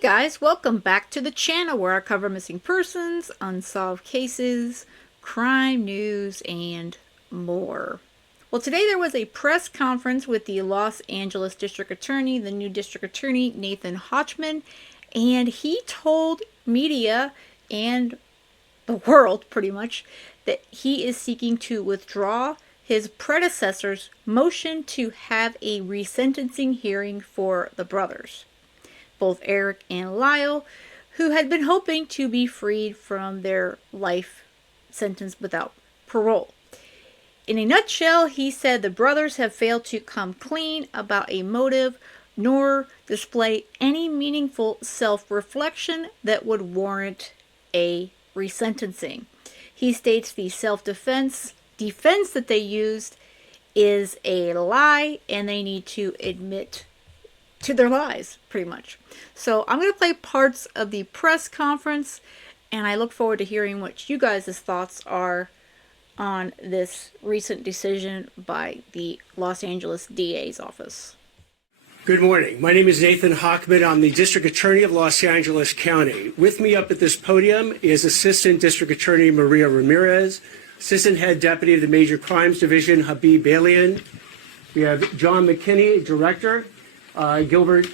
Guys, welcome back to the channel where I cover missing persons, unsolved cases, crime news, and more. Well, today there was a press conference with the Los Angeles District Attorney, the new District Attorney Nathan Hochman, and he told media and the world pretty much that he is seeking to withdraw his predecessor's motion to have a resentencing hearing for the brothers, both Erik and Lyle, who had been hoping to be freed from their life sentence without parole. In a nutshell, he said the brothers have failed to come clean about a motive nor display any meaningful self-reflection that would warrant a resentencing. He states the self-defense that they used is a lie and they need to admit to their lies, pretty much. So I'm going to play parts of the press conference, and I look forward to hearing what you guys' thoughts are on this recent decision by the Los Angeles DA's office. Good morning. My name is Nathan Hochman. I'm the District Attorney of Los Angeles County. With me up at this podium is Assistant District Attorney Maria Ramirez, Assistant Head Deputy of the Major Crimes Division Habib Balian. We have John McKinney, Director. Gilbert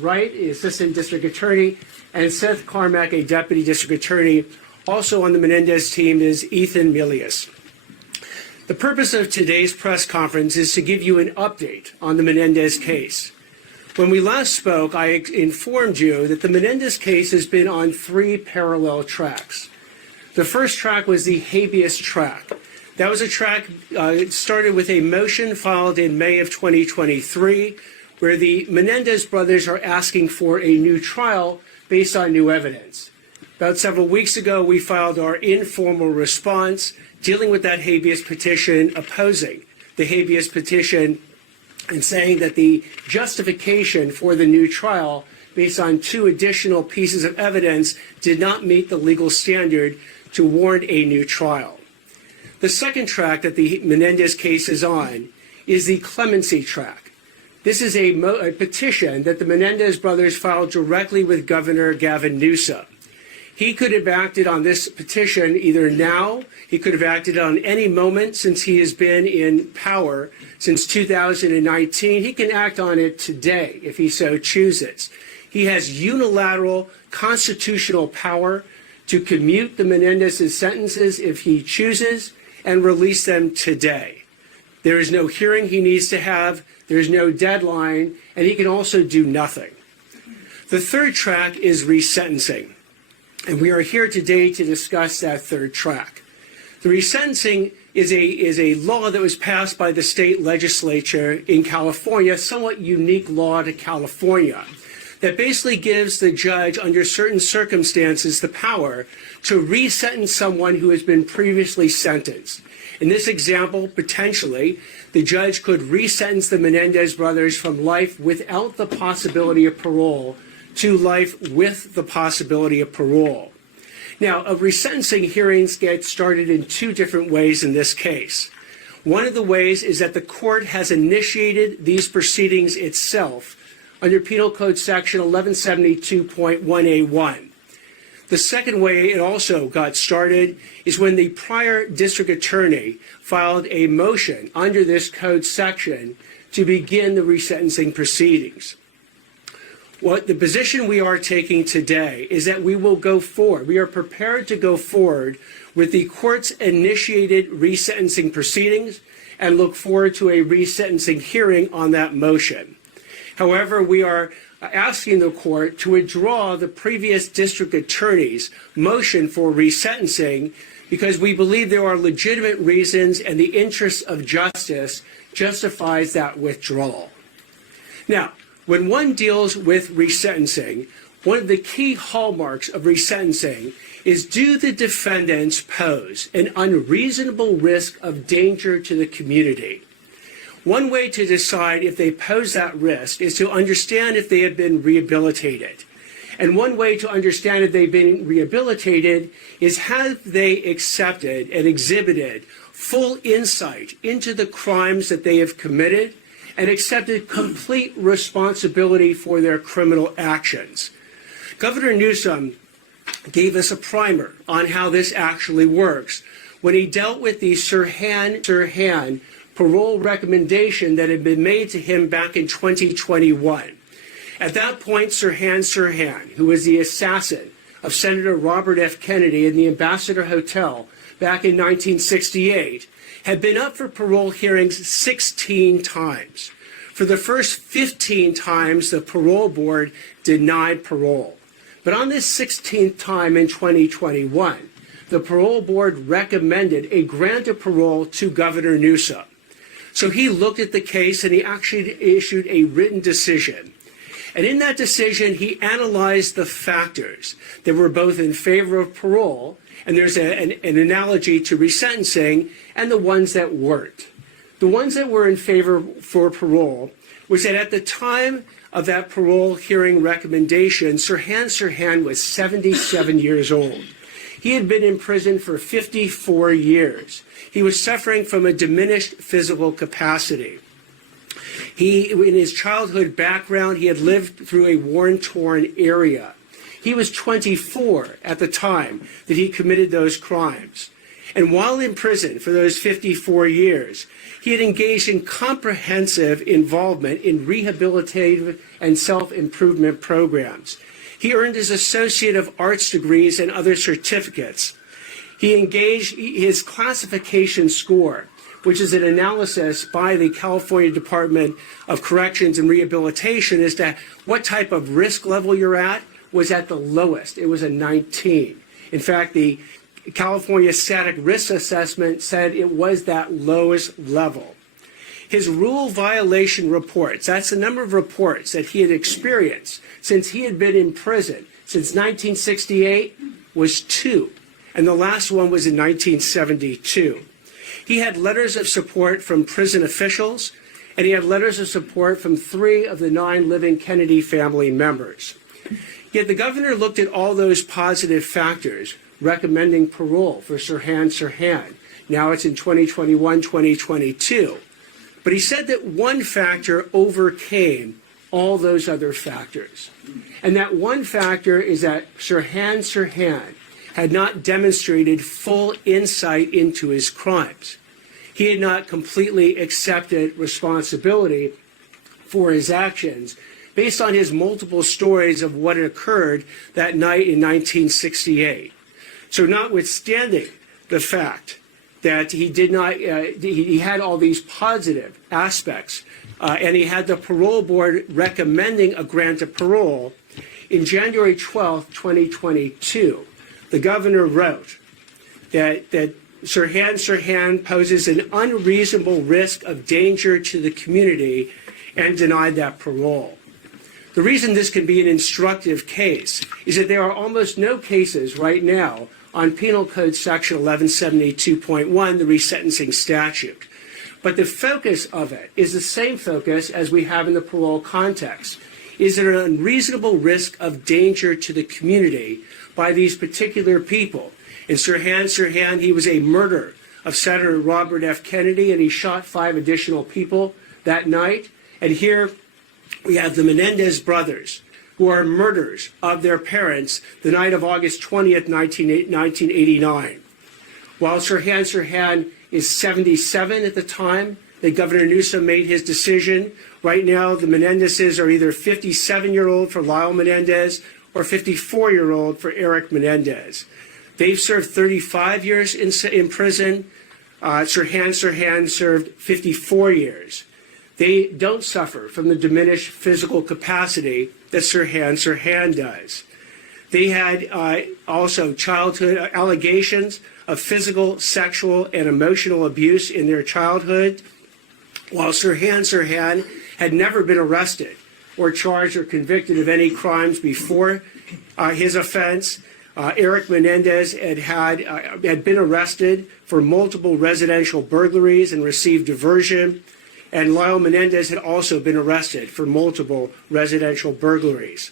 Wright, Assistant District Attorney, and Seth Carmack, a Deputy District Attorney. Also on the Menendez team is Ethan Milius. The purpose of today's press conference is to give you an update on the Menendez case. When we last spoke, I informed you that the Menendez case has been on 3 parallel tracks. The first track was the habeas track. That was a track, it started with a motion filed in May of 2023, where the Menendez brothers are asking for a new trial based on new evidence. About several weeks ago, we filed our informal response dealing with that habeas petition, opposing the habeas petition, and saying that the justification for the new trial based on 2 additional pieces of evidence did not meet the legal standard to warrant a new trial. The second track that the Menendez case is on is the clemency track. This is a petition that the Menendez brothers filed directly with Governor Gavin Newsom. He could have acted on this petition either now, he could have acted on any moment since he has been in power since 2019. He can act on it today if he so chooses. He has unilateral constitutional power to commute the Menendez's sentences if he chooses and release them today. There is no hearing he needs to have, there is no deadline, and he can also do nothing. The third track is resentencing, and we are here today to discuss that third track. The resentencing is a law that was passed by the state legislature in California, somewhat unique law to California, that basically gives the judge, under certain circumstances, the power to resentence someone who has been previously sentenced. In this example, potentially, the judge could resentence the Menendez brothers from life without the possibility of parole to life with the possibility of parole. Now, resentencing hearings get started in 2 different ways in this case. One of the ways is that the court has initiated these proceedings itself under Penal Code Section 1172.1A1. The second way it also got started is when the prior district attorney filed a motion under this code section to begin the resentencing proceedings. What the position we are taking today is that we will go forward. We are prepared to go forward with the court's initiated resentencing proceedings and look forward to a resentencing hearing on that motion. However, we are asking the court to withdraw the previous district attorney's motion for resentencing because we believe there are legitimate reasons and the interest of justice justifies that withdrawal. Now, when one deals with resentencing, one of the key hallmarks of resentencing is, do the defendants pose an unreasonable risk of danger to the community? One way to decide if they pose that risk is to understand if they have been rehabilitated. And one way to understand if they've been rehabilitated is, have they accepted and exhibited full insight into the crimes that they have committed and accepted complete responsibility for their criminal actions. Governor Newsom gave us a primer on how this actually works when he dealt with the Sirhan parole recommendation that had been made to him back in 2021. At that point, Sirhan, who was the assassin of Senator Robert F. Kennedy in the Ambassador Hotel back in 1968, had been up for parole hearings 16 times. For the first 15 times, the parole board denied parole. But on this 16th time in 2021, the parole board recommended a grant of parole to Governor Newsom. So he looked at the case and he actually issued a written decision. And in that decision, he analyzed the factors that were both in favor of parole, and there's an analogy to resentencing, and the ones that weren't. The ones that were in favor for parole was that at the time of that parole hearing recommendation, Sirhan was 77 years old. He had been in prison for 54 years. He was suffering from a diminished physical capacity. In his childhood background, he had lived through a war-torn area. He was 24 at the time that he committed those crimes. And while in prison for those 54 years, he had engaged in comprehensive involvement in rehabilitative and self-improvement programs. He earned his Associate of Arts degrees and other certificates. He engaged his classification score, which is an analysis by the California Department of Corrections and Rehabilitation as to what type of risk level you're at, was at the lowest. It was a 19. In fact, the California Static Risk Assessment said it was that lowest level. His rule violation reports, that's the number of reports that he had experienced since he had been in prison since 1968, was 2. And the last one was in 1972. He had letters of support from prison officials, and he had letters of support from 3 of the 9 living Kennedy family members. Yet the governor looked at all those positive factors, recommending parole for Sirhan. Now it's in 2021, 2022. But he said that one factor overcame all those other factors. And that one factor is that Sirhan had not demonstrated full insight into his crimes. He had not completely accepted responsibility for his actions based on his multiple stories of what had occurred that night in 1968. So notwithstanding the fact that he did not, he had all these positive aspects, and he had the parole board recommending a grant of parole, in January 12, 2022, the governor wrote that Sirhan poses an unreasonable risk of danger to the community and denied that parole. The reason this can be an instructive case is that there are almost no cases right now on Penal Code Section 1172.1, the resentencing statute. But the focus of it is the same focus as we have in the parole context. Is there an unreasonable risk of danger to the community by these particular people? In Sirhan, he was a murderer of Senator Robert F. Kennedy, and he shot 5 additional people that night. And here we have the Menendez brothers, who are murderers of their parents the night of August 20th, 1989. While Sirhan is 77 at the time that Governor Newsom made his decision, right now the Menendezes are either 57-year-old for Lyle Menendez or 54-year-old for Erik Menendez. They've served 35 years in prison. Sirhan served 54 years. They don't suffer from the diminished physical capacity that Sirhan does. They had also childhood allegations of physical, sexual, and emotional abuse in their childhood, while Sirhan had never been arrested or charged or convicted of any crimes before his offense. Erik Menendez had been arrested for multiple residential burglaries and received diversion. And Lyle Menendez had also been arrested for multiple residential burglaries.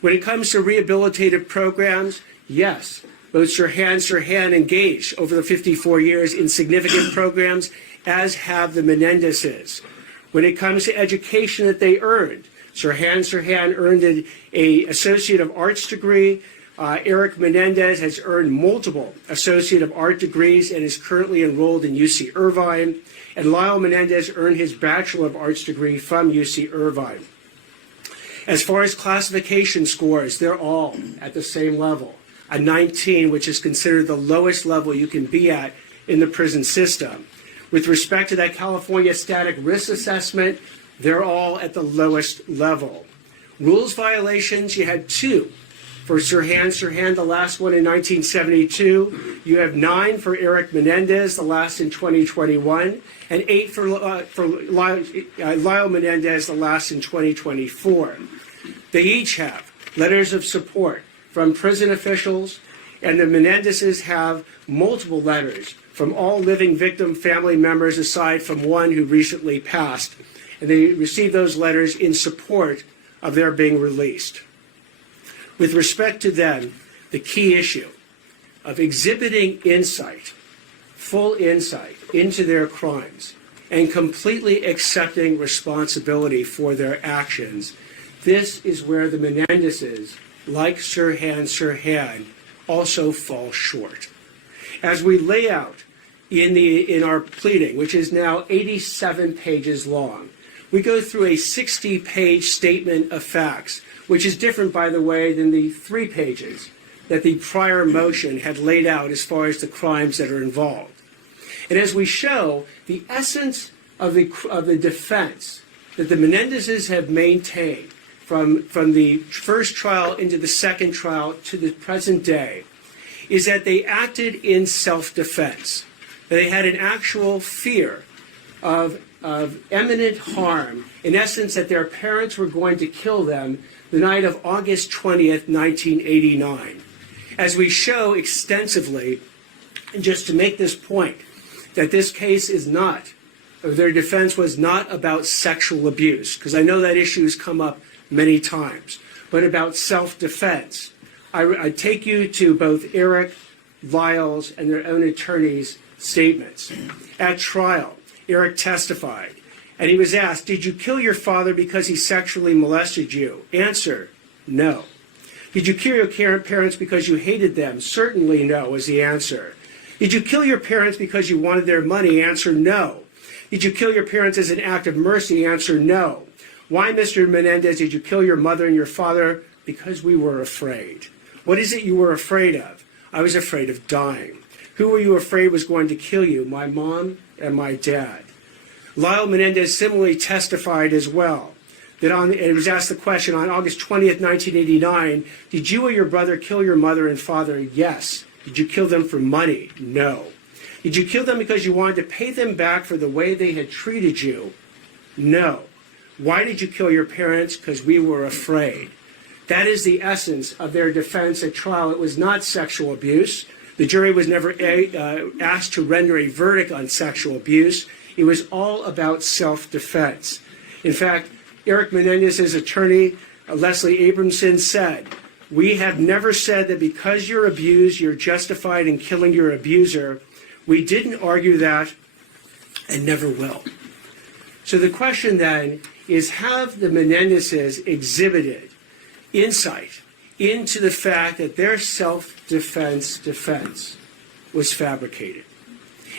When it comes to rehabilitative programs, yes, both Sirhan engaged over the 54 years in significant programs, as have the Menendezes. When it comes to education that they earned, Sirhan earned an Associate of Arts degree. Erik Menendez has earned multiple Associate of Art degrees and is currently enrolled in UC Irvine. And Lyle Menendez earned his Bachelor of Arts degree from UC Irvine. As far as classification scores, they're all at the same level, a 19, which is considered the lowest level you can be at in the prison system. With respect to that California Static Risk Assessment, they're all at the lowest level. Rules violations, you had 2 for Sirhan, the last one in 1972. You have 9 for Erik Menendez, the last in 2021, and 8 for Lyle Menendez, the last in 2024. They each have letters of support from prison officials, and the Menendezes have multiple letters from all living victim family members aside from one who recently passed. And they received those letters in support of their being released. With respect to them, the key issue of exhibiting insight, full insight into their crimes, and completely accepting responsibility for their actions, this is where the Menendezes, like Sirhan, also fall short. As we lay out in our pleading, which is now 87 pages long, we go through a 60-page statement of facts, which is different, by the way, than the 3 pages that the prior motion had laid out as far as the crimes that are involved. And as we show, the essence of the defense that the Menendezes have maintained from the first trial into the second trial to the present day is that they acted in self-defense. They had an actual fear of imminent harm, in essence, that their parents were going to kill them the night of August 20th, 1989. As we show extensively, and just to make this point, that this case is not, or their defense was not about sexual abuse, because I know that issue has come up many times, but about self-defense. I take you to both Erik, Lyle's, and their own attorneys' statements. At trial, Erik testified, and he was asked, "Did you kill your father because he sexually molested you?" Answer, no. "Did you kill your parents because you hated them?" Certainly no, was the answer. "Did you kill your parents because you wanted their money?" Answer, no. "Did you kill your parents as an act of mercy?" Answer, no. "Why, Mr. Menendez, did you kill your mother and your father?" "Because we were afraid." "What is it you were afraid of?" "I was afraid of dying." "Who were you afraid was going to kill you?" "My mom and my dad." Lyle Menendez similarly testified as well. And he was asked the question, on August 20th, 1989, "Did you or your brother kill your mother and father?" "Yes." "Did you kill them for money?" "No." "Did you kill them because you wanted to pay them back for the way they had treated you?" "No." "Why did you kill your parents?" "Because we were afraid." That is the essence of their defense at trial. It was not sexual abuse. The jury was never asked to render a verdict on sexual abuse. It was all about self-defense. In fact, Erik Menendez's attorney, Leslie Abramson, said, "We have never said that because you're abused, you're justified in killing your abuser. We didn't argue that and never will." So the question then is, have the Menendezes exhibited insight into the fact that their self-defense defense was fabricated?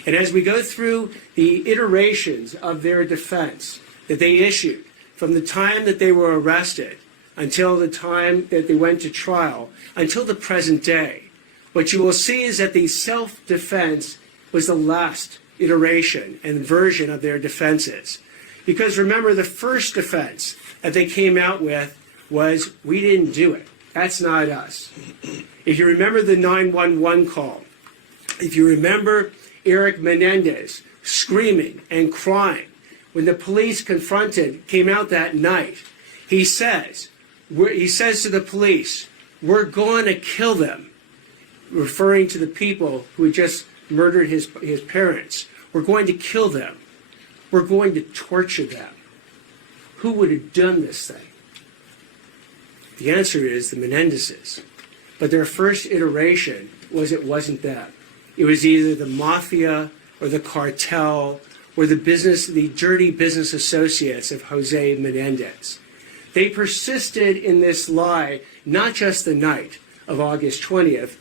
And as we go through the iterations of their defense that they issued from the time that they were arrested until the time that they went to trial, until the present day, what you will see is that the self-defense was the last iteration and version of their defenses. Because remember, the first defense that they came out with was, "We didn't do it. That's not us." If you remember the 911 call, if you remember Erik Menendez screaming and crying when the police came out that night, he says to the police, "We're going to kill them," referring to the people who had just murdered his parents. "We're going to kill them. We're going to torture them." Who would have done this thing? The answer is the Menendezes. But their first iteration was it wasn't them. It was either the mafia or the cartel were the dirty business associates of Jose Menendez. They persisted in this lie not just the night of August 20th,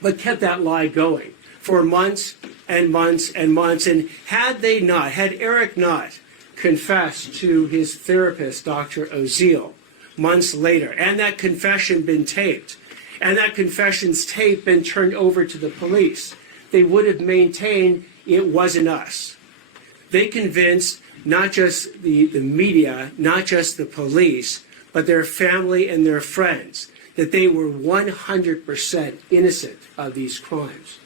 but kept that lie going for months and months and months. And had Erik not confessed to his therapist, Dr. Oziel, months later, and that confession been taped, and that confession's tape been turned over to the police, they would have maintained it wasn't us. They convinced not just the media, not just the police, but their family and their friends that they were 100% innocent of these crimes.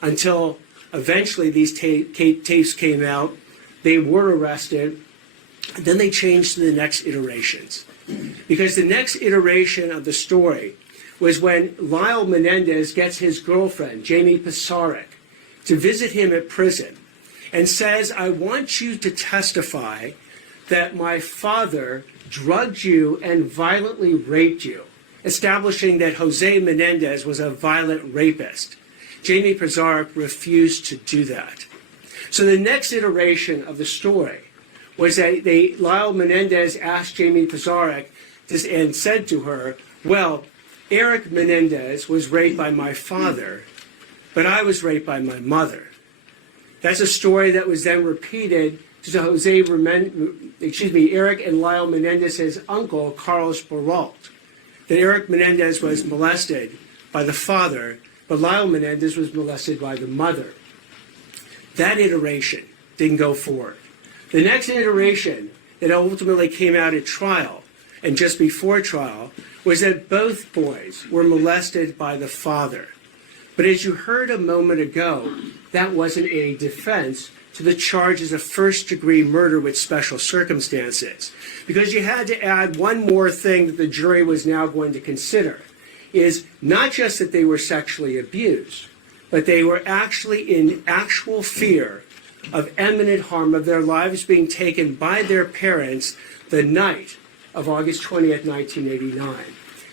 Until eventually these tapes came out, they were arrested, and then they changed to the next iterations. Because the next iteration of the story was when Lyle Menendez gets his girlfriend, Jamie Pisarek, to visit him at prison and says, I want you to testify that my father drugged you and violently raped you, establishing that Jose Menendez was a violent rapist. Jamie Pisarek refused to do that. So the next iteration of the story was that Lyle Menendez asked Jamie Pisarek and said to her, well, Erik Menendez was raped by my father, but I was raped by my mother. That's a story that was then repeated to Erik and Lyle Menendez's uncle, Carlos Baralt, that Erik Menendez was molested by the father, but Lyle Menendez was molested by the mother. That iteration didn't go forward. The next iteration that ultimately came out at trial, and just before trial, was that both boys were molested by the father. But as you heard a moment ago, that wasn't a defense to the charges of first-degree murder with special circumstances. Because you had to add one more thing that the jury was now going to consider, is not just that they were sexually abused, but they were actually in actual fear of imminent harm, of their lives being taken by their parents the night of August 20th, 1989.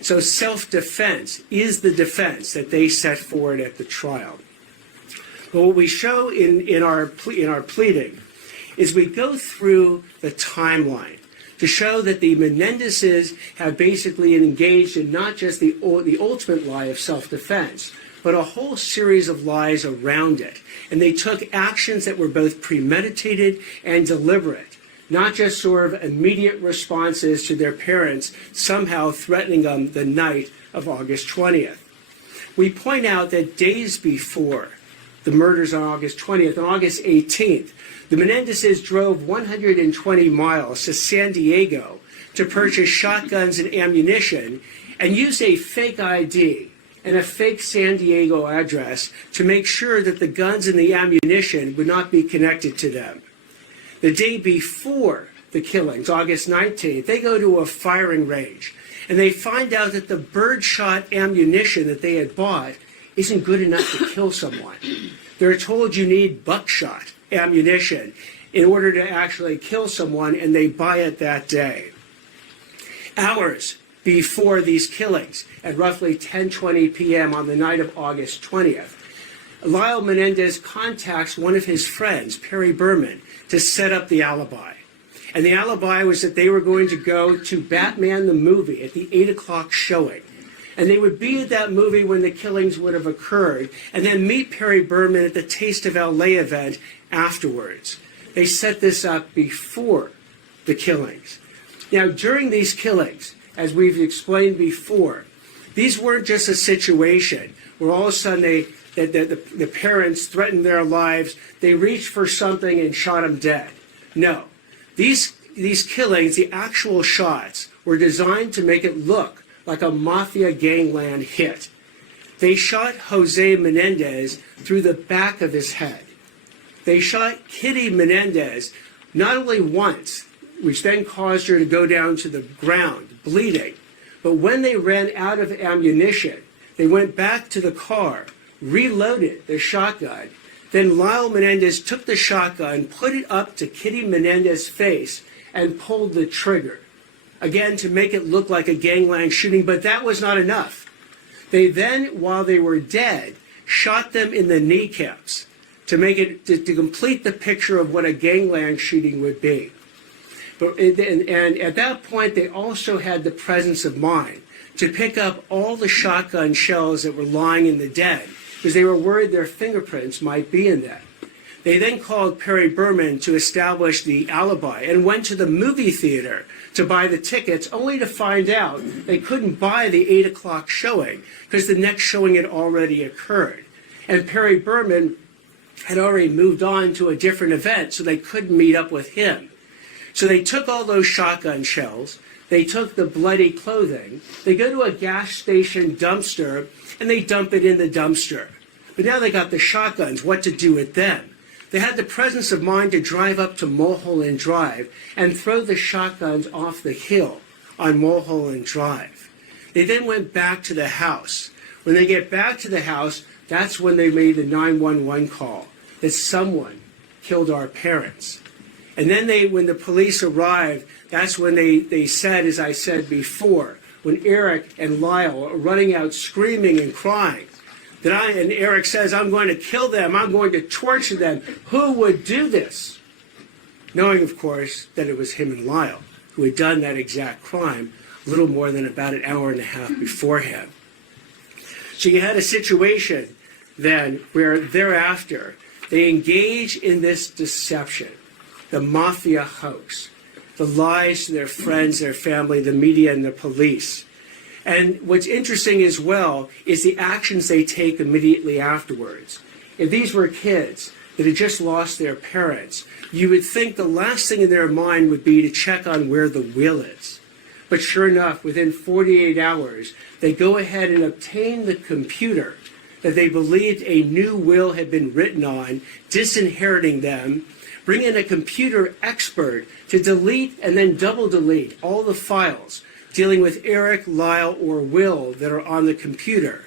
So self-defense is the defense that they set forward at the trial. But what we show in our pleading is we go through the timeline to show that the Menendezes have basically engaged in not just the ultimate lie of self-defense, but a whole series of lies around it. And they took actions that were both premeditated and deliberate, not just sort of immediate responses to their parents somehow threatening them the night of August 20th. We point out that days before the murders on August 20th, on August 18th, the Menendezes drove 120 miles to San Diego to purchase shotguns and ammunition and used a fake ID and a fake San Diego address to make sure that the guns and the ammunition would not be connected to them. The day before the killings, August 19th, they go to a firing range and they find out that the birdshot ammunition that they had bought isn't good enough to kill someone. They're told you need buckshot ammunition in order to actually kill someone, and they buy it that day. Hours before these killings, at roughly 10:20 p.m. on the night of August 20th, Lyle Menendez contacts one of his friends, Perry Berman, to set up the alibi. And the alibi was that they were going to go to Batman the movie at the 8 o'clock showing. And they would be at that movie when the killings would have occurred, and then meet Perry Berman at the Taste of LA event afterwards. They set this up before the killings. Now, during these killings, as we've explained before, these weren't just a situation where all of a sudden the parents threatened their lives, they reached for something and shot them dead. No. These killings, the actual shots, were designed to make it look like a mafia gangland hit. They shot Jose Menendez through the back of his head. They shot Kitty Menendez not only once, which then caused her to go down to the ground, bleeding, but when they ran out of ammunition, they went back to the car, reloaded the shotgun. Then Lyle Menendez took the shotgun, put it up to Kitty Menendez's face, and pulled the trigger. Again, to make it look like a gangland shooting, but that was not enough. They then, while they were dead, shot them in the kneecaps. to make it to complete the picture of what a gangland shooting would be. And at that point, they also had the presence of mind to pick up all the shotgun shells that were lying in the den, because they were worried their fingerprints might be in them. They then called Perry Berman to establish the alibi and went to the movie theater to buy the tickets, only to find out they couldn't buy the 8 o'clock showing because the next showing had already occurred. And Perry Berman had already moved on to a different event, so they couldn't meet up with him. So they took all those shotgun shells, they took the bloody clothing, they go to a gas station dumpster, and they dump it in the dumpster. But now they got the shotguns, what to do with them? They had the presence of mind to drive up to Mulholland Drive and throw the shotguns off the hill on Mulholland Drive. They then went back to the house. When they get back to the house, that's when they made the 911 call that someone killed our parents. And then when the police arrived, that's when they said, as I said before, when Erik and Lyle are running out screaming and crying, and Erik says, I'm going to kill them, I'm going to torture them. Who would do this? Knowing, of course, that it was him and Lyle who had done that exact crime a little more than about an hour and a half beforehand. So you had a situation then where thereafter they engage in this deception, the mafia hoax, the lies to their friends, their family, the media, and the police. And what's interesting as well is the actions they take immediately afterwards. If these were kids that had just lost their parents, you would think the last thing in their mind would be to check on where the will is. But sure enough, within 48 hours, they go ahead and obtain the computer that they believed a new will had been written on, disinheriting them, bring in a computer expert to delete and then double delete all the files dealing with Erik, Lyle, or Will that are on the computer.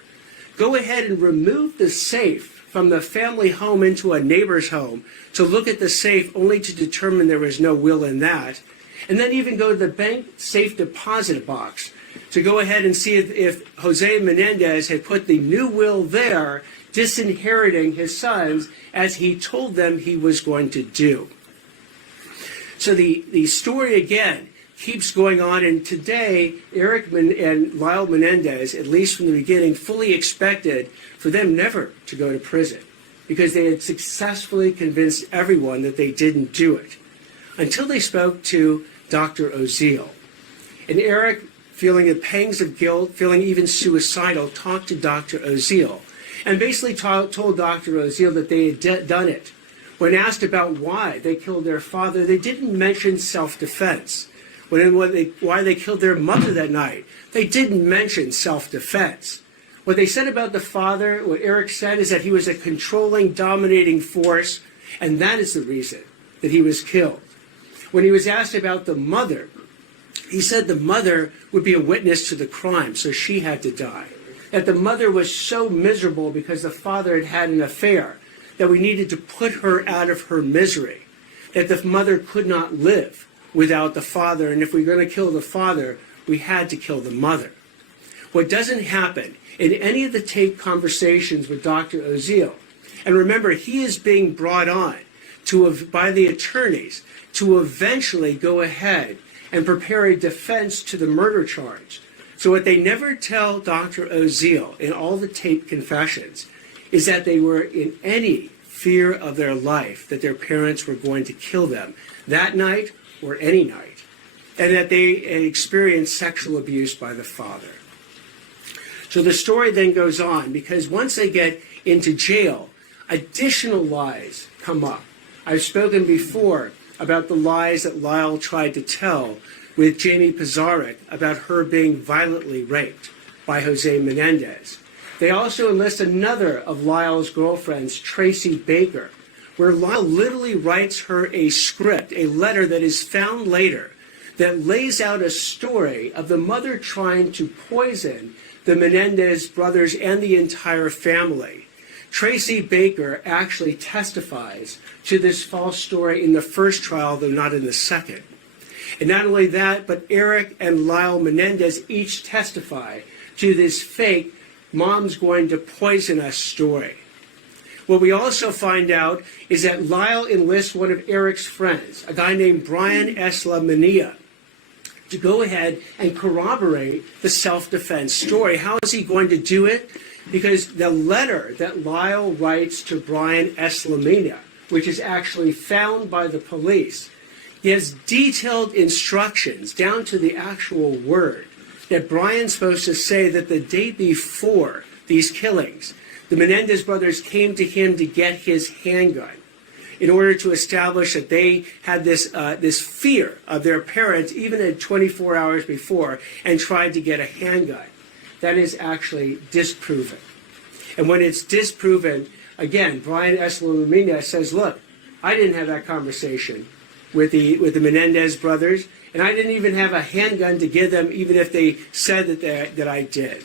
Go ahead and remove the safe from the family home into a neighbor's home to look at the safe only to determine there was no will in that. And then even go to the bank safe deposit box to go ahead and see if Jose Menendez had put the new will there, disinheriting his sons as he told them he was going to do. So the story again keeps going on, and today Erik and Lyle Menendez, at least from the beginning, fully expected for them never to go to prison because they had successfully convinced everyone that they didn't do it until they spoke to Dr. Oziel. And Erik, feeling the pangs of guilt, feeling even suicidal, talked to Dr. Oziel and basically told Dr. Oziel that they had done it. When asked about why they killed their father, they didn't mention self-defense. Why they killed their mother that night, they didn't mention self-defense. What they said about the father, what Erik said, is that he was a controlling, dominating force, and that is the reason that he was killed. When he was asked about the mother, he said the mother would be a witness to the crime, so she had to die. That the mother was so miserable because the father had had an affair that we needed to put her out of her misery. That the mother could not live without the father, and if we were going to kill the father, we had to kill the mother. What doesn't happen in any of the tape conversations with Dr. Oziel, and remember, he is being brought on by the attorneys to eventually go ahead and prepare a defense to the murder charge. So what they never tell Dr. Oziel in all the tape confessions is that they were in any fear of their life that their parents were going to kill them that night or any night, and that they experienced sexual abuse by the father. So the story then goes on, because once they get into jail, additional lies come up. I've spoken before about the lies that Lyle tried to tell with Jamie Pizarnik about her being violently raped by Jose Menendez. They also enlist another of Lyle's girlfriends, Tracy Baker, where Lyle literally writes her a script, a letter that is found later, that lays out a story of the mother trying to poison the Menendez brothers and the entire family. Tracy Baker actually testifies to this false story in the first trial, though not in the second. And not only that, but Erik and Lyle Menendez each testify to this fake "mom's going to poison us" story. What we also find out is that Lyle enlists one of Erik's friends, a guy named Brian Eslamania, to go ahead and corroborate the self-defense story. How is he going to do it? Because the letter that Lyle writes to Brian Eslamania, which is actually found by the police, he has detailed instructions down to the actual word that Brian's supposed to say that the day before these killings, the Menendez brothers came to him to get his handgun in order to establish that they had this fear of their parents even at 24 hours before and tried to get a handgun. That is actually disproven. And when it's disproven, again, Brian Eslamina says, look, I didn't have that conversation with the Menendez brothers, and I didn't even have a handgun to give them, even if they said that I did.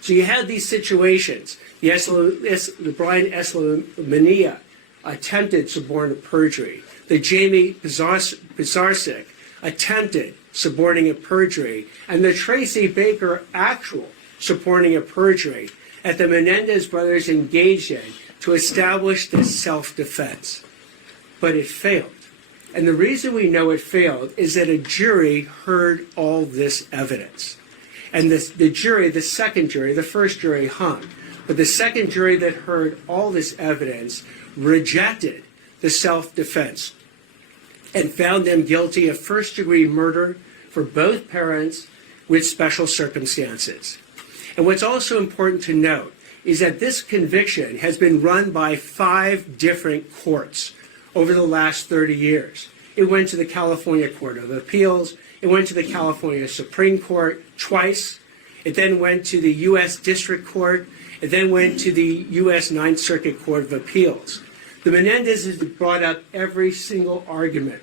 So you had these situations. The Brian Eslamania attempted suborning perjury. The Jamie Pizarczyk attempted suborning a perjury. And the Tracy Baker actual suborning a perjury that the Menendez brothers engaged in to establish this self-defense. But it failed. And the reason we know it failed is that a jury heard all this evidence. And the jury, the second jury, the first jury hung. But the second jury that heard all this evidence rejected the self-defense and found them guilty of first-degree murder for both parents with special circumstances. And what's also important to note is that this conviction has been run by 5 different courts over the last 30 years. It went to the California Court of Appeals. It went to the California Supreme Court twice. It then went to the U.S. District Court. It then went to the U.S. Ninth Circuit Court of Appeals. The Menendezes have brought up every single argument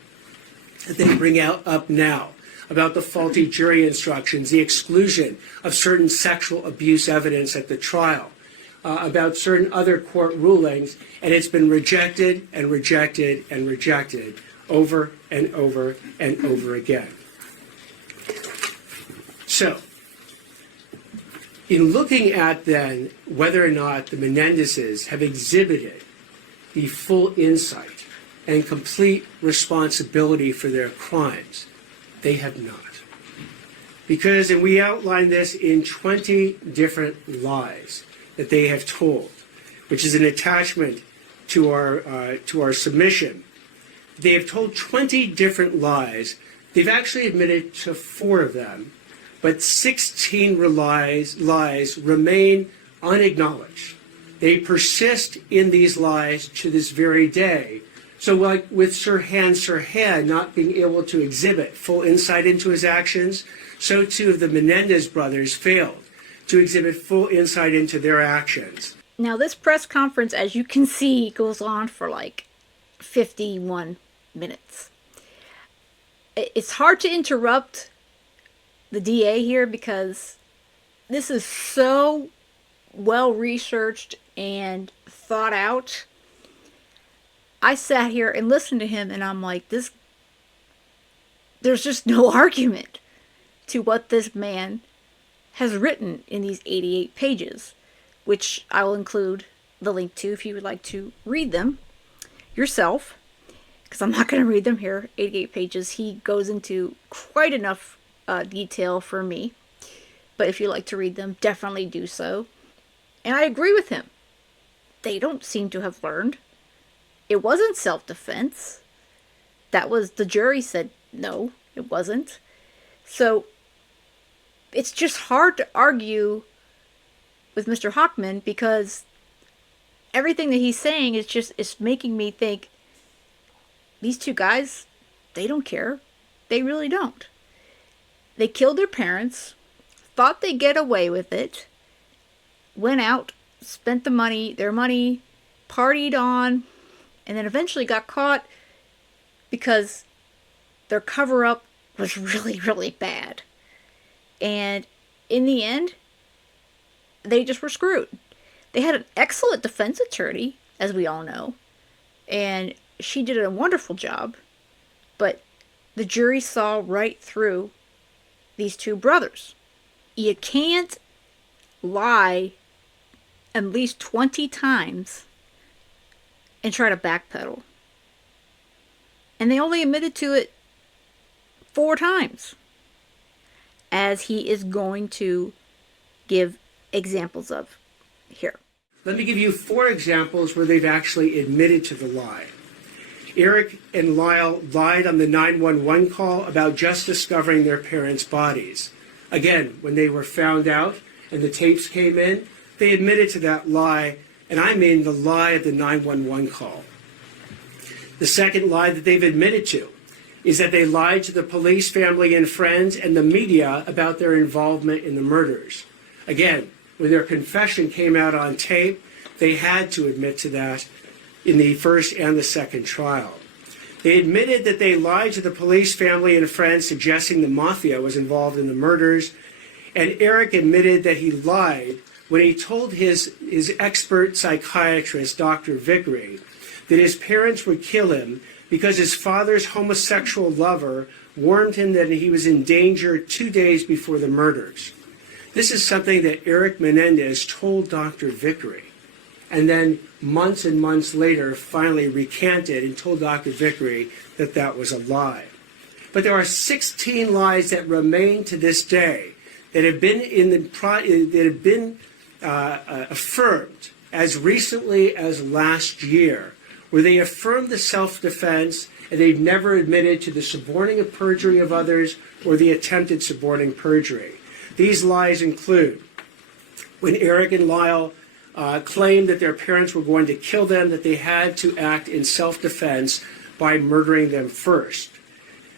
that they bring up now about the faulty jury instructions, the exclusion of certain sexual abuse evidence at the trial, about certain other court rulings, and it's been rejected and rejected and rejected over and over and over again. So, in looking at then whether or not the Menendezes have exhibited the full insight and complete responsibility for their crimes, they have not. Because, and we outline this in 20 different lies that they have told, which is an attachment to our submission. They have told 20 different lies. They've actually admitted to 4 of them, but 16 lies remain unacknowledged. They persist in these lies to this very day. So like with Sirhan not being able to exhibit full insight into his actions, so too have the Menendez brothers failed to exhibit full insight into their actions. Now this press conference, as you can see, goes on for like 51 minutes. It's hard to interrupt the DA here because this is so well researched and thought out. I sat here and listened to him and I'm like, there's just no argument to what this man has written in these 88 pages, which I will include the link to if you would like to read them yourself, because I'm not going to read them here. 88 pages. He goes into quite enough detail for me, but if you like to read them, definitely do so. And I agree with him. They don't seem to have learned. It wasn't self-defense. That was, the jury said no, it wasn't. So it's just hard to argue with Mr. Hochman because everything that he's saying is making me think these two guys, they don't care. They really don't. They killed their parents, thought they'd get away with it, went out, spent their money, partied on, and then eventually got caught because their cover-up was really, really bad. And in the end, they just were screwed. They had an excellent defense attorney, as we all know, and she did a wonderful job, but the jury saw right through these two brothers. You can't lie at least 20 times and try to backpedal. And they only admitted to it 4 times, as he is going to give examples of here. Let me give you 4 examples where they've actually admitted to the lie. Erik and Lyle lied on the 911 call about just discovering their parents' bodies. Again, when they were found out and the tapes came in, they admitted to that lie, and I mean the lie of the 911 call. The second lie that they've admitted to is that they lied to the police, family, and friends and the media about their involvement in the murders. Again, when their confession came out on tape, they had to admit to that in the first and the second trial. They admitted that they lied to the police, family, and friends, suggesting the mafia was involved in the murders. And Erik admitted that he lied when he told his expert psychiatrist, Dr. Vickery, that his parents would kill him because his father's homosexual lover warned him that he was in danger 2 days before the murders. This is something that Erik Menendez told Dr. Vickery, and then months and months later finally recanted and told Dr. Vickery that that was a lie. But there are 16 lies that remain to this day that have been affirmed as recently as last year, where they affirmed the self-defense and they've never admitted to the suborning of perjury of others or the attempted suborning perjury. These lies include when Erik and Lyle claimed that their parents were going to kill them, that they had to act in self-defense by murdering them first.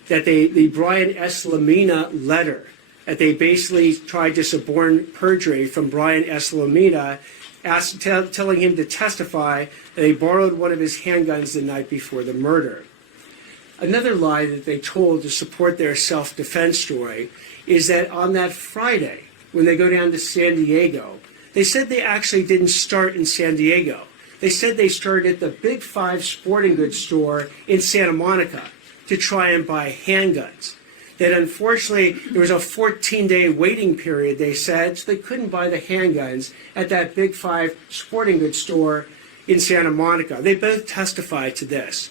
That the Brian S. Lamina letter, that they basically tried to suborn perjury from Brian S. Lamina, telling him to testify that they borrowed one of his handguns the night before the murder. Another lie that they told to support their self-defense story is that on that Friday, when they go down to San Diego, they said they actually didn't start in San Diego. They said they started at the Big 5 sporting goods store in Santa Monica to try and buy handguns. That unfortunately, there was a 14-day waiting period, they said, so they couldn't buy the handguns at that Big 5 sporting goods store in Santa Monica. They both testified to this.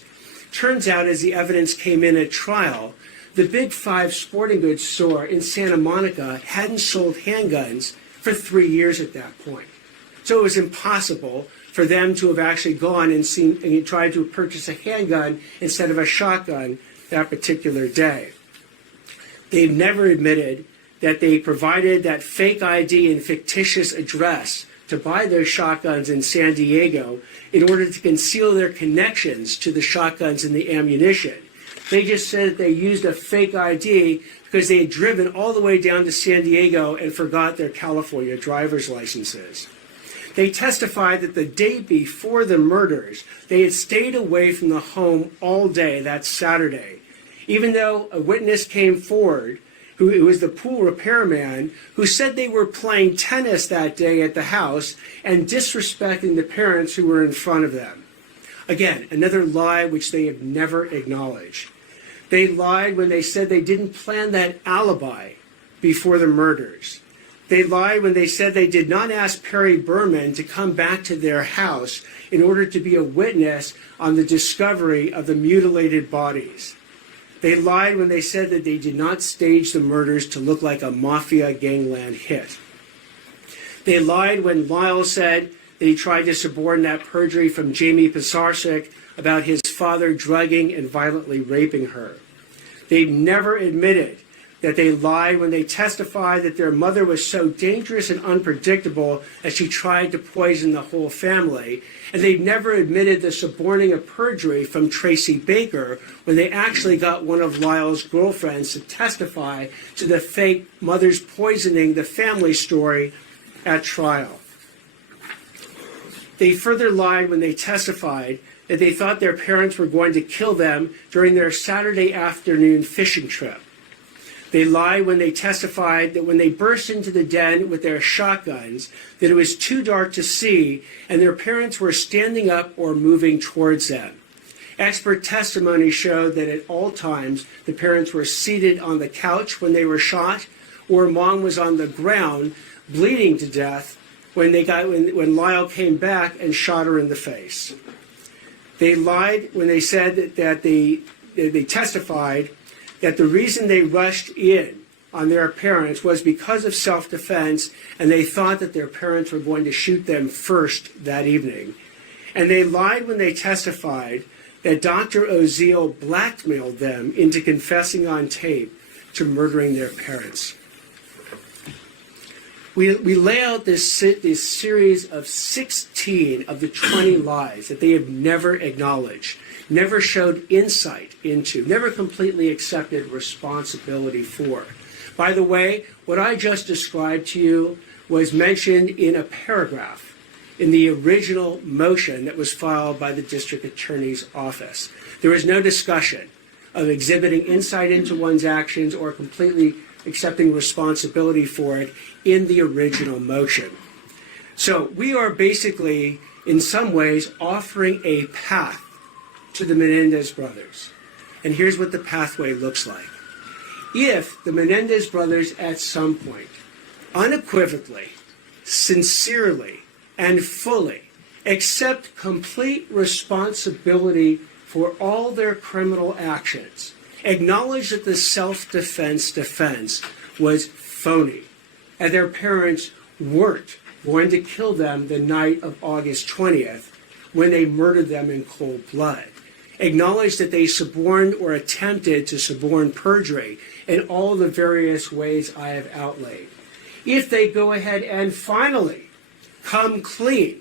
Turns out, as the evidence came in at trial, the Big 5 sporting goods store in Santa Monica hadn't sold handguns for 3 years at that point. So it was impossible for them to have actually gone and tried to purchase a handgun instead of a shotgun that particular day. They've never admitted that they provided that fake ID and fictitious address to buy those shotguns in San Diego in order to conceal their connections to the shotguns and the ammunition. They just said that they used a fake ID because they had driven all the way down to San Diego and forgot their California driver's licenses. They testified that the day before the murders, they had stayed away from the home all day that Saturday, even though a witness came forward, who was the pool repairman, who said they were playing tennis that day at the house and disrespecting the parents who were in front of them. Again, another lie which they have never acknowledged. They lied when they said they didn't plan that alibi before the murders. They lied when they said they did not ask Perry Berman to come back to their house in order to be a witness on the discovery of the mutilated bodies. They lied when they said that they did not stage the murders to look like a mafia gangland hit. They lied when Lyle said that he tried to suborn that perjury from Jamie Pisarcik about his father drugging and violently raping her. They never admitted that they lied when they testified that their mother was so dangerous and unpredictable that she tried to poison the whole family. And they never admitted the suborning of perjury from Tracy Baker when they actually got one of Lyle's girlfriends to testify to the fake mother's poisoning the family story at trial. They further lied when they testified that they thought their parents were going to kill them during their Saturday afternoon fishing trip. They lied when they testified that when they burst into the den with their shotguns, that it was too dark to see and their parents were standing up or moving towards them. Expert testimony showed that at all times the parents were seated on the couch when they were shot, or mom was on the ground bleeding to death when Lyle came back and shot her in the face. They lied when they said that they testified that the reason they rushed in on their parents was because of self-defense, and they thought that their parents were going to shoot them first that evening. And they lied when they testified that Dr. Oziel blackmailed them into confessing on tape to murdering their parents. We lay out this series of 16 of the 20 lies that they have never acknowledged, never showed insight into, never completely accepted responsibility for. By the way, what I just described to you was mentioned in a paragraph in the original motion that was filed by the district attorney's office. There was no discussion of exhibiting insight into one's actions or completely accepting responsibility for it in the original motion. So we are basically, in some ways, offering a path to the Menendez brothers. And here's what the pathway looks like. If the Menendez brothers at some point, unequivocally, sincerely, and fully accept complete responsibility for all their criminal actions, acknowledge that the self-defense defense was phony, and their parents weren't going to kill them the night of August 20th when they murdered them in cold blood, acknowledge that they suborned or attempted to suborn perjury in all the various ways I have outlaid. If they go ahead and finally come clean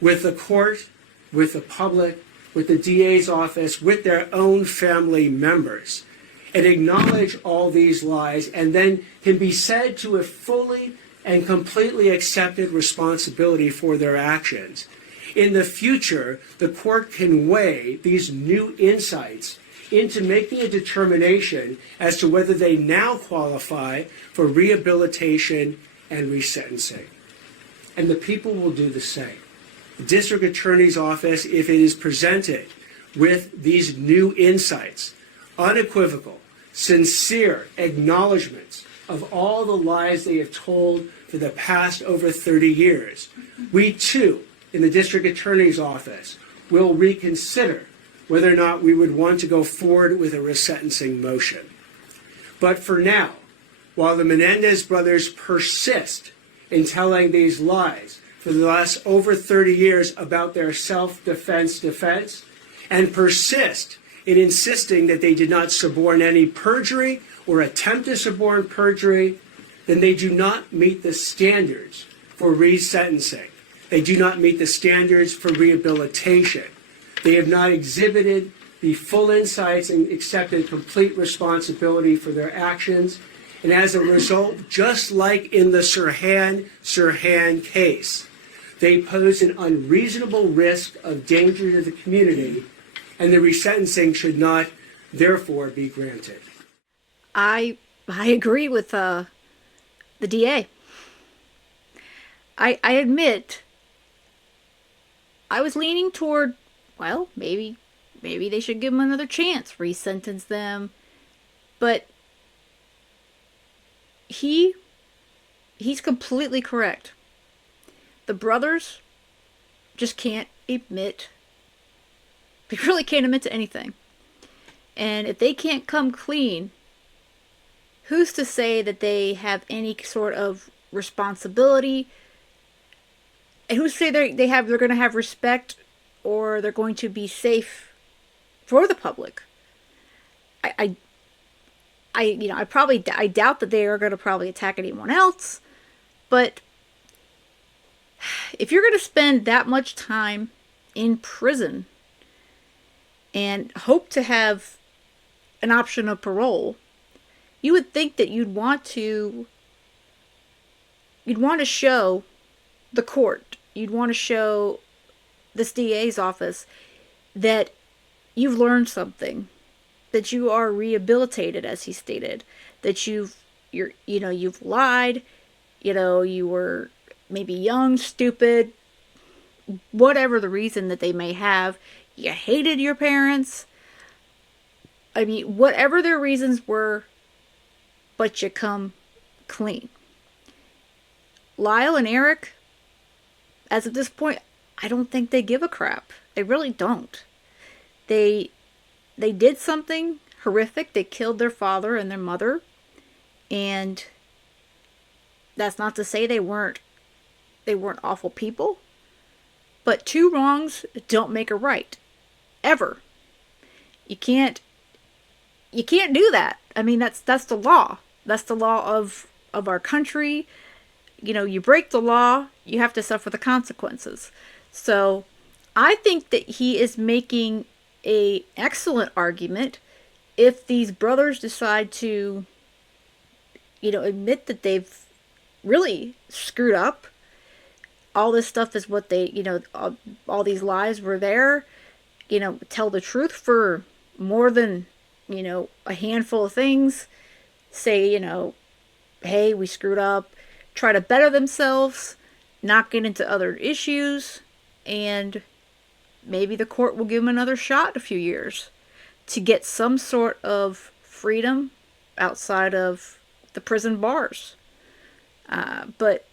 with the court, with the public, with the DA's office, with their own family members, and acknowledge all these lies, and then can be said to have fully and completely accepted responsibility for their actions. In the future, the court can weigh these new insights into making a determination as to whether they now qualify for rehabilitation and resentencing. And the people will do the same. The district attorney's office, if it is presented with these new insights, unequivocal, sincere acknowledgments of all the lies they have told for the past over 30 years, we too, in the district attorney's office, will reconsider whether or not we would want to go forward with a resentencing motion. But for now, while the Menendez brothers persist in telling these lies for the last over 30 years about their self-defense defense, and persist in insisting that they did not suborn any perjury or attempt to suborn perjury, then they do not meet the standards for resentencing. They do not meet the standards for rehabilitation. They have not exhibited the full insights and accepted complete responsibility for their actions. And as a result, just like in the Sirhan case, they pose an unreasonable risk of danger to the community, and the resentencing should not, therefore, be granted. I agree with the DA. I admit I was leaning toward, well, maybe they should give them another chance, resentence them, but he's completely correct. The brothers just can't admit. They really can't admit to anything. And if they can't come clean, who's to say that they have any sort of responsibility? And who's to say they're going to have respect or they're going to be safe for the public? I doubt that they are going to probably attack anyone else. But if you're going to spend that much time in prison and hope to have an option of parole, you would think that you'd want to show the court, you'd want to show this DA's office that you've learned something, that you are rehabilitated, as he stated, that you've lied, you were maybe young, stupid, whatever the reason that they may have, you hated your parents. I mean, whatever their reasons were, but you come clean. Lyle and Erik, as of this point, I don't think they give a crap. They really don't. They did something horrific. They killed their father and their mother. And that's not to say they weren't awful people. But two wrongs don't make a right. Ever. You can't do that. I mean, that's the law. That's the law of our country. You know, you break the law, you have to suffer the consequences. So I think that he is making an excellent argument if these brothers decide to, admit that they've really screwed up. All this stuff is what they, all these lies were there. Tell the truth for more than, a handful of things. Say, hey, we screwed up. Try to better themselves, not get into other issues, and maybe the court will give them another shot in a few years to get some sort of freedom outside of the prison bars. But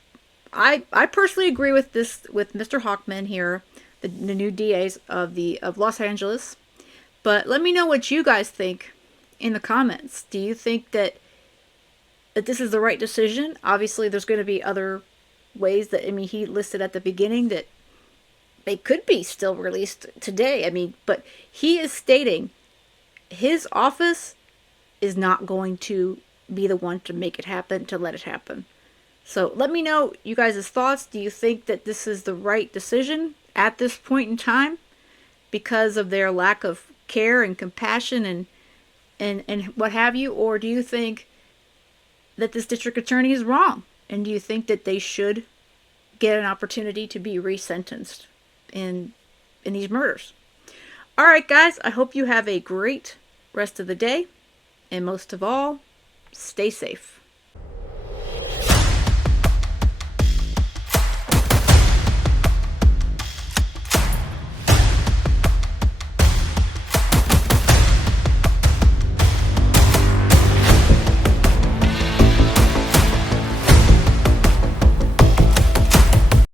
I personally agree with Mr. Hochman here, the new DAs of Los Angeles. But let me know what you guys think in the comments. Do you think that this is the right decision? Obviously, there's going to be other ways that, he listed at the beginning that they could be still released today. But he is stating his office is not going to be the one to make it happen, to let it happen. So let me know you guys' thoughts. Do you think that this is the right decision at this point in time because of their lack of care and compassion and what have you? Or do you think that this district attorney is wrong? And do you think that they should get an opportunity to be resentenced in these murders? All right, guys, I hope you have a great rest of the day. And most of all, stay safe.